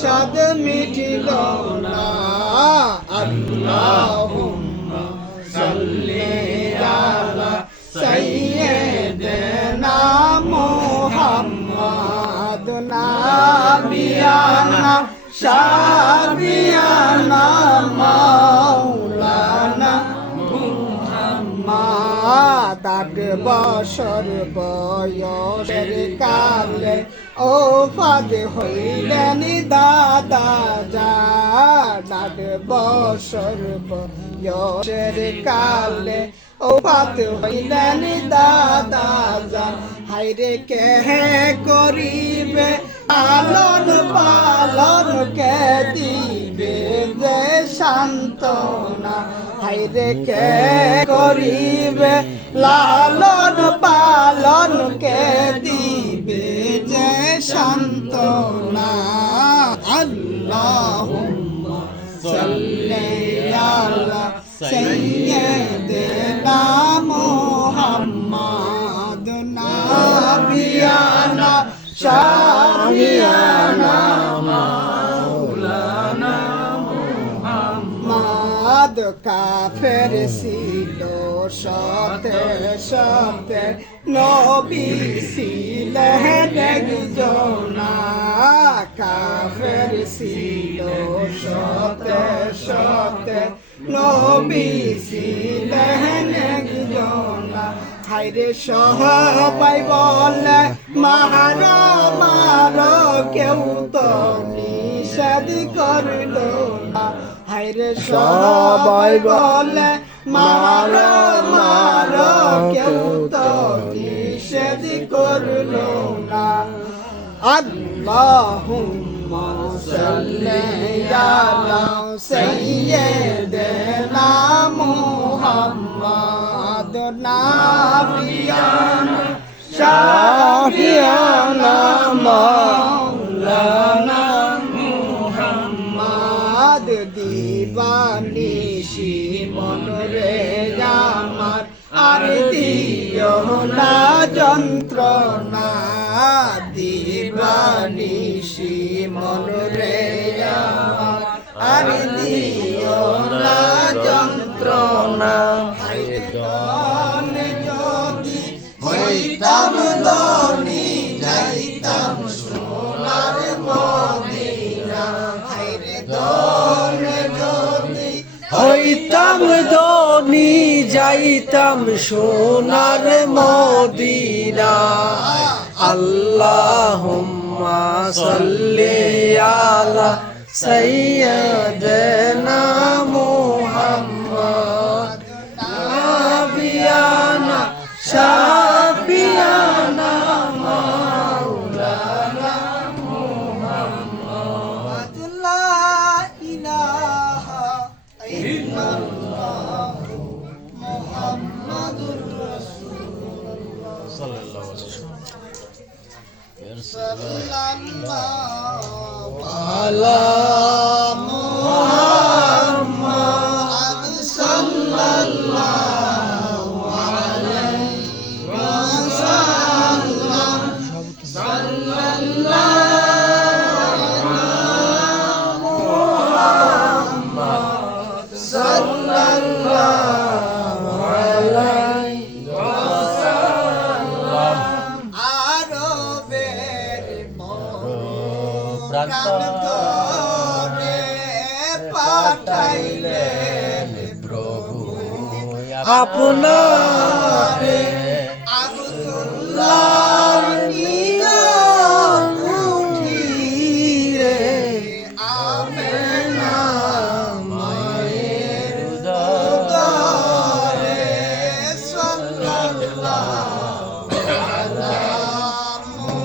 স্বাদ মিটিল না। আল্লাহুম্মা সাল্লি আলা সাইয়্যিদিনা মুহাম্মাদ নাবিয়ানা শাফিয়ানা মাওলানা মুহাম্মাদ। 8 বছর বয়সের কালে ওফাত হইলেন দাদা জান। 8 বছর বয়সের কালে ওফাত হইলেন দাদা জান। হায়রে কে করিবে লালন পালন, কে দিবে যে সান্ত্বনা। হায়রে কে করিবে লালন পালন, কে দিবে যে সান্ত্বনা। আল্লাহুম্মা সাল্লি আলা সাইয়্যিদিনা মুহাম্মাদ নাবিয়ানা শাফিয়ানা মাওলানা মুহাম্মাদ। কাফের ছিল শতে শতে, নবী ছিলেন একজনা। কাফের ছিল শতে শতে, নবী ছিলেন একজনা। হায়রে সবাই বলে মার মার, কেউ তো নিষেধ করল না। হায়রে সবাই বলে মার মার, কেউ তো নিষেধ করল না। আল্লাহুম্মা সাল্লি আলা সাইয়্যিদিনা মুহাম্মাদ নাবিয়ানা শাফিয়ানা মাওলানা মুহাম্মাদ। দিবানিশি মনরে আমার আর দিও না যন্ত্রণা। দিবানিশি মনরে আমার আর দিও না যন্ত্রণা। হায়রে ধনে যদি হইতাম ধনী, যাইতাম সোনার মদিনা। হায়রে ধনে যদি হইতাম ধনী, যাইতাম সোনার মদিনা। আল্লাহুম্মা সাল্লি আলা সাইয়্যিদিনা মুহাম্মাদ নাবিয়ানা শাফিয়ানা মাওলানা মুহাম্মাদ। লা ইলাহা ইল্লাল্লাহ মুহাম্মাদুর রাসূলুল্লাহ সাল্লাল্লাহু আলাইহি আলা মুহাম্মাদ সাল্লাল্লাহু আলাইহি ওয়াসাল্লাম। সাল্লাল্লাহু মুহাম্মাদ সাল্লাল্লাহু আলাইহি ওয়াসাল্লাম। আরবের প্রান্তরে পাঠাইলেন প্রভু আপনারে। আব্দুল্লাহ নিগান উঠিরে, আমেনা মায়ের উদরে। সাল্লাল্লাহু আলা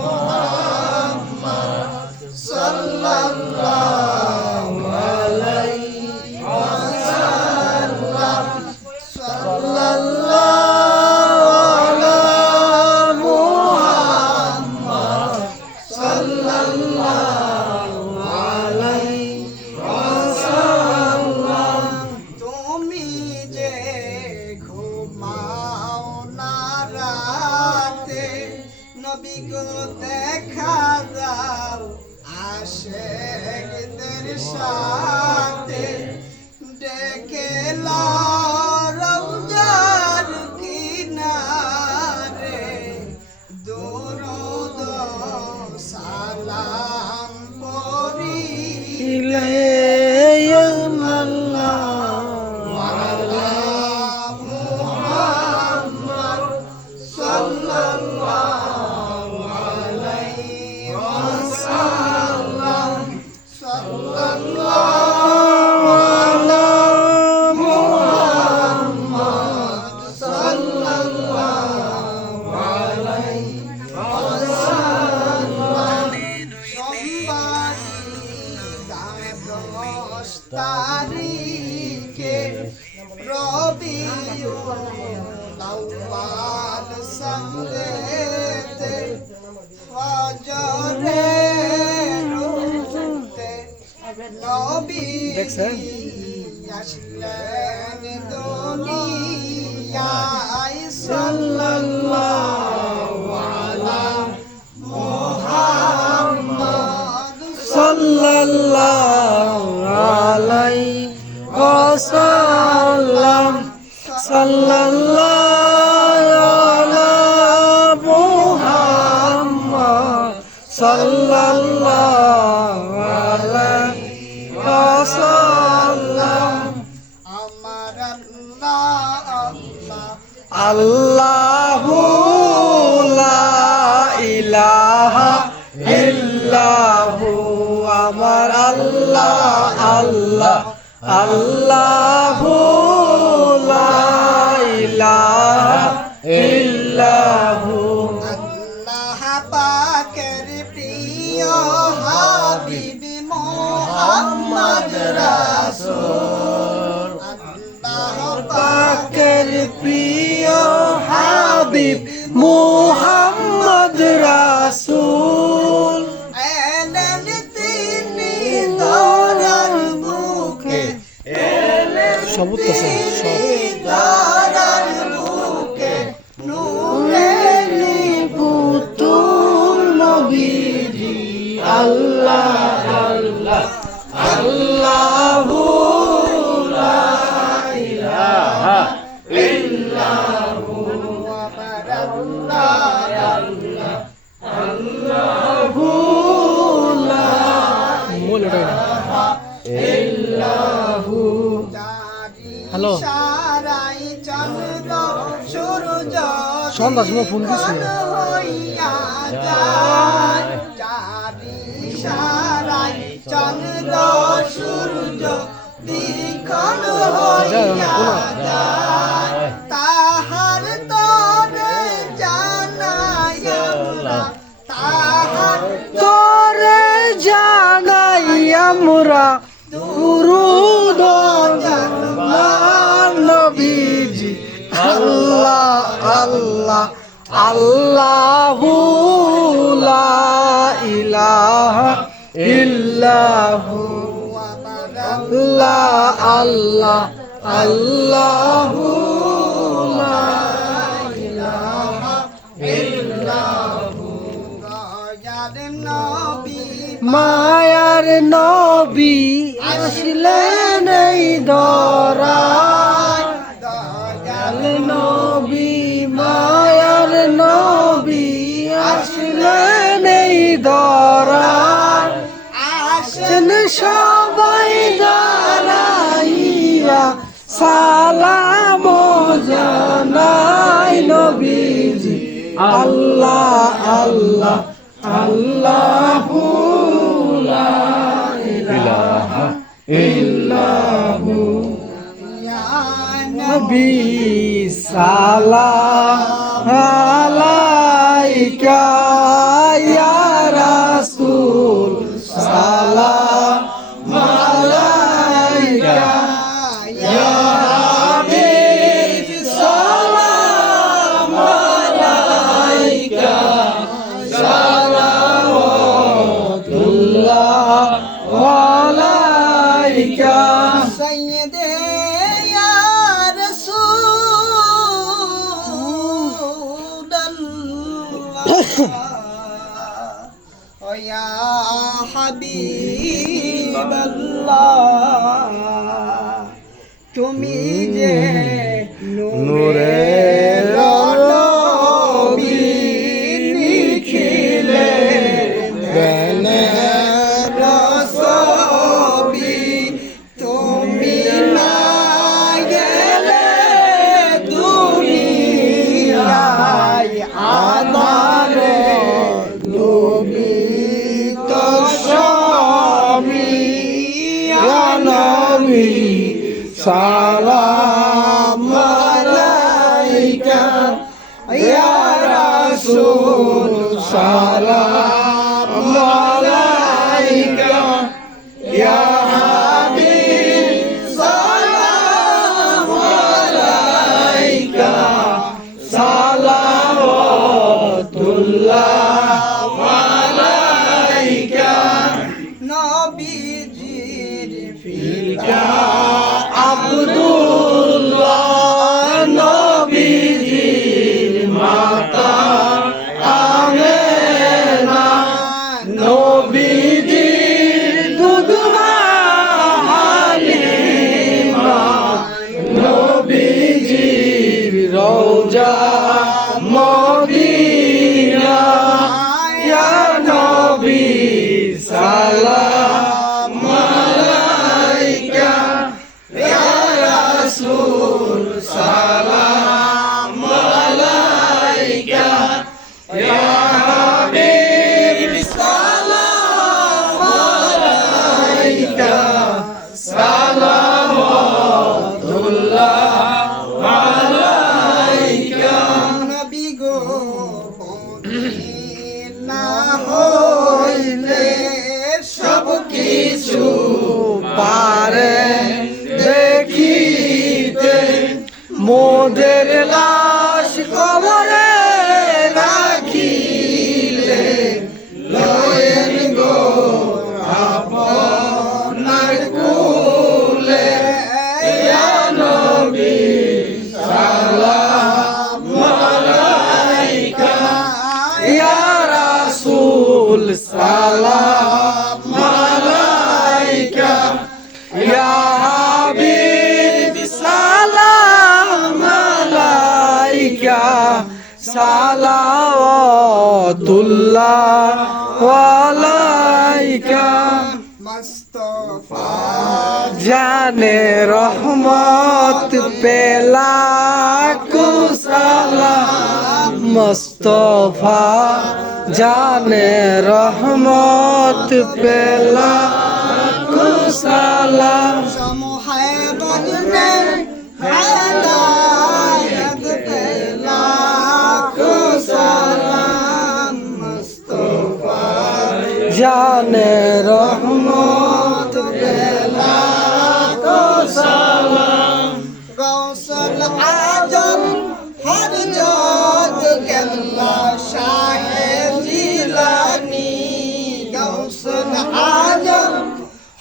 মুহাম্মাদ সাল্লাল্লাহু আলাইহি ওয়াসাল্লাম। সাল্লাল্লাহু আলা মুহাম্মাদ সাল্লাল্লাহু আলাইহি ওয়াসাল্লাম। তুমি যে ঘুমাও না রাতে, নবী গো দেখা দাও আশেকদের সাথে ডেকে লো রওজার কিনারে দুরূদ সালাম পড়িলে তারিখে রবিউল আউয়াল সন্ধ্যেতে ফজরের উঠতে নবী আসলেন দুনিয়ায় সাল্লাল্লাহু আলা মুহাম্মদ সাল্লাল্লাহু আলাইহি ওয়াসাল্লাম সাল্লাল্লাহু আলা মুহাম্মদ সাল্লাল্লাহু আলাইহি ওয়াসাল্লাম আমার আল্লাহু লা ইলাহা ইল্লাহু আমার আল্লাহ আল্লাহ আল্লাহু লা ইলাহা ইল্লাহু আল্লাহ পাকের প্রিয় হাবিব মুহাম্মদ রাসূল আল্লাহ পাকের প্রিয় হাবিব মুহাম্মদ রাসূল এলেন তিনি ধরার বুকে সবুত আছে ধরার বুকে নূরের পুতুল নবীজি আল্লাহ আল্লাহ আল্লাহু লা ইলাহা ইল্লাহু আল্লাহু লা ইলাহা ইল্লাহু হ্যালো সারাই চন্দ্র সূর্য সন্ধ্যা সময় ফোন দিছি চারি সারাই চন্দ্র সূর্য দ্বিগুণ হইয়া যায় তাহার তরে জানাই আমরা তাহার তরে জানাই আমরা দুরূদ জানাই নবীজি আল্লাহ আল্লাহ আল্লাহু লা ইলাহা ইল্লাহু আল্লাহ আল্লাহ আল্লাহু লা ইলাহা ইল্লাহু মায়ার নবী আসলেন এই ধরায় দয়াল নবী মায়ার নবী আসলেন এই ধরায় আসেন সবাই দাঁড়াইয়া সালাম জানাই নবীজি আল্লাহ আল্লাহ আল্লাহু লা ইলাহা ইল্লাহু ইয়া নবী সালাম আলাইকা ইয়া রাসূল সালাম আলাইকা ইয়া হাবিব সালাম আলাইকা সালাওয়াতুল্লাহ আলাইকা সাইয়্যিদে ইয়া রাসূলুল্লাহ ইয়া হাবিবাল্লাহ তুমি যে নূরের নবী নিখিলে বেনের ছবি তুমি না গেলে দুনিয়ায় আধারে নবী তো স্বামী ইয়া নবী সালাম আলাইকা ইয়া রাসূল সালাম আলাইকা ইয়া হাবিব সালাম আলাইকা সালাওয়াতুল্লাহ আলাইকা নবীজির ফিদা আব্দুল্লাহ নবীজির মাতা আমেনা নবীজির দুধমা হালিমা নবীজির রওজা মদিনা ইয়া নবী সালাম আলাইকা ইয়া রাসূল সালাম আলাইকা ইয়া হাবিব সালাম আলাইকা সালাওয়াতুল্লাহ আলাইকা নবী গো না হইলে সব কিছু পারে দেখিতে মোদের লাশ কবরে রাখিলে লয়েন গো আপনার কুলে ইয়া নবী সালাম আলাইকা ইয়া রাসূল সালাম আলাইকা ইয়া হাবিব সালাম আলাইকা সালাওয়াতুল্লাহ আলাইকা মুস্তাফা জানে রহমত পেলা কুসালাম মুস্তাফা জানে রহমত পেলা কুসালাম সমহাবত মে হেদায়েত পেলা কুসালাম মুস্তাফা জানে রহমত পেলা কুসালাম গৌসুল আজম হর জাত কেল্লা শাহে জিলানী গৌসুল আজম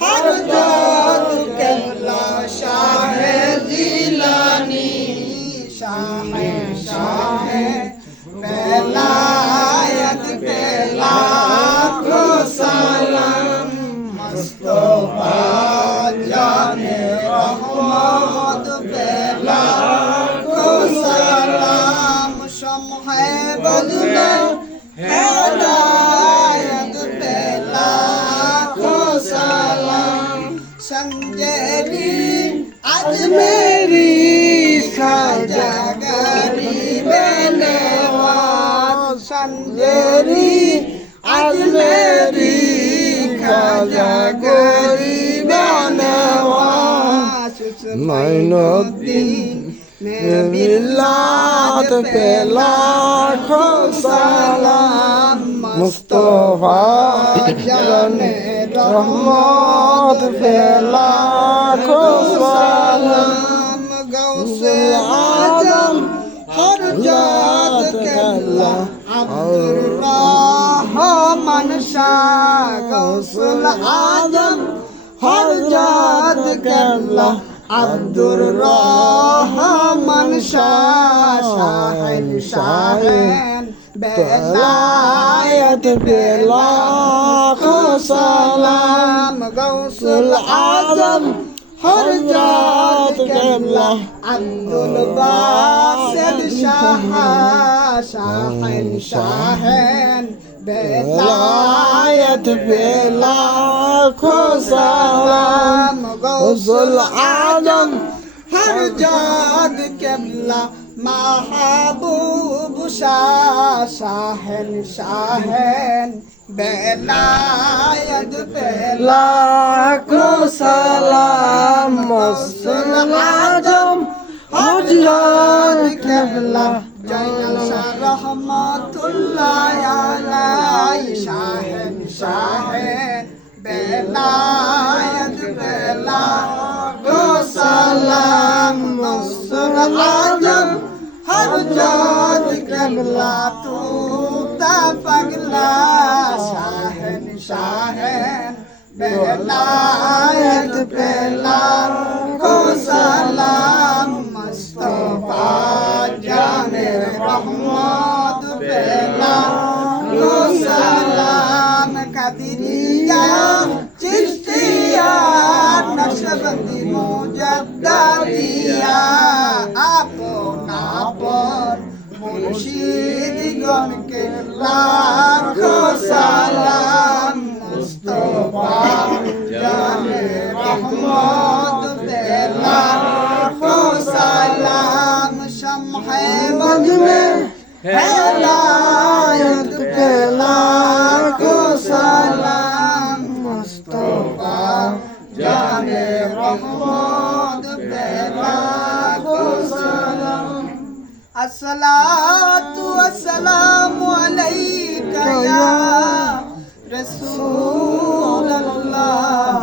হর জাত কেল্লা শাহে জিলানী শাহে শাহে বেলায়েত পেলা কো সালাম মুস্তাফা জানে রহমত পেলা কো সালাম সমহে বদলে হেদায়েত পেলা কো সালাম संजरी अजमेरी खाजा गरीब नवाज संजरी अजमेरी खाजा गरीब नवाज माइनुद्दीन मिलाद पे लाखों सलाम मुस्तफा जाने रहमत पे लाखों सलाम गौसे आजम हर जात कल्ला अब्दुर्रहमान शाह गौसुल आजम हर जात कल्ला আব্দুর রহমান শাহ শাহেন শাহেন বেলায়েত বেলাখ সালাম গৌসুল আজম হর জাত কেবলা আব্দুল বাসিত শাহ শাহেন শাহেন বেলায়েত বেলাখ সালাম গৌসুল আজম হর জাত কেবলা মাহবুব শাহ শাহেন শাহেন বেলায়েত বেলাখ সালাম গৌসুল আজম হর জাত কেবলা জয়নাল শাহ রহমাতুল্লাহ আলাইহি শাহেন শাহেন বেলায়েত বেলাখ সালাম গৌসুল আজম হর জাত কেবলা তু তা পাগলা শাহেন শাহেন বেলায়েত বেলাখ সালাম মুস্তাফা জানে রহমত বেলাখ সালাম কাদিরিয়া চিশতিয়া নকশবন্দি মুজাদ্দিদিয়া আপন আপন মুর্শিদগণকে লাখো সালাম মুস্তাফা জানে রহমত বেলাখো সালাম শমহে মজমে হেদায়েত বেলাখো সালাম মুস্তাফা জানে রহমত বেলাখো সালাম আসসালাতু ওয়াসসালামু আলাইকা ইয়া রাসূলুল্লাহ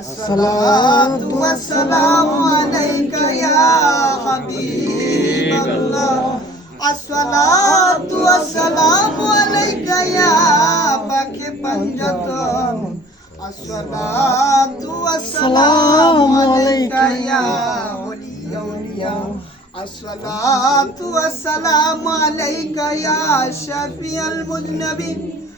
আসসালাতু ওয়াসসালামু আলাইকা ইয়া হাবিবাল্লাহ আসসালাতু ওয়াসসালামু আলাইকা ইয়া পাকে পাঞ্জাতন আসসালাতু ওয়াসসালামু আলাইকা ইয়া ওলিয়া الصلاة والسلام عليك يا شفيع المذنبين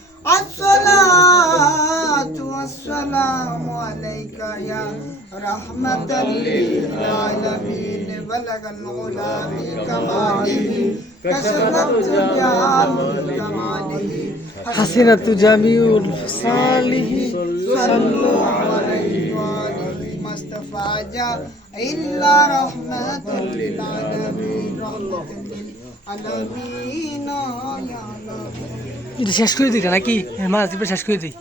الصلاة والسلام عليك يا رحمة للعالمين بلغ العلا بكماله كشف الدجى بكماله حسنة جميع صالح صلوا عليه وآله ما استفى جاء إلا رحمة للعالمين رحمة للعالمين يا الله এটা শেষ করে দিই নাকি মাছ শেষ করে দিই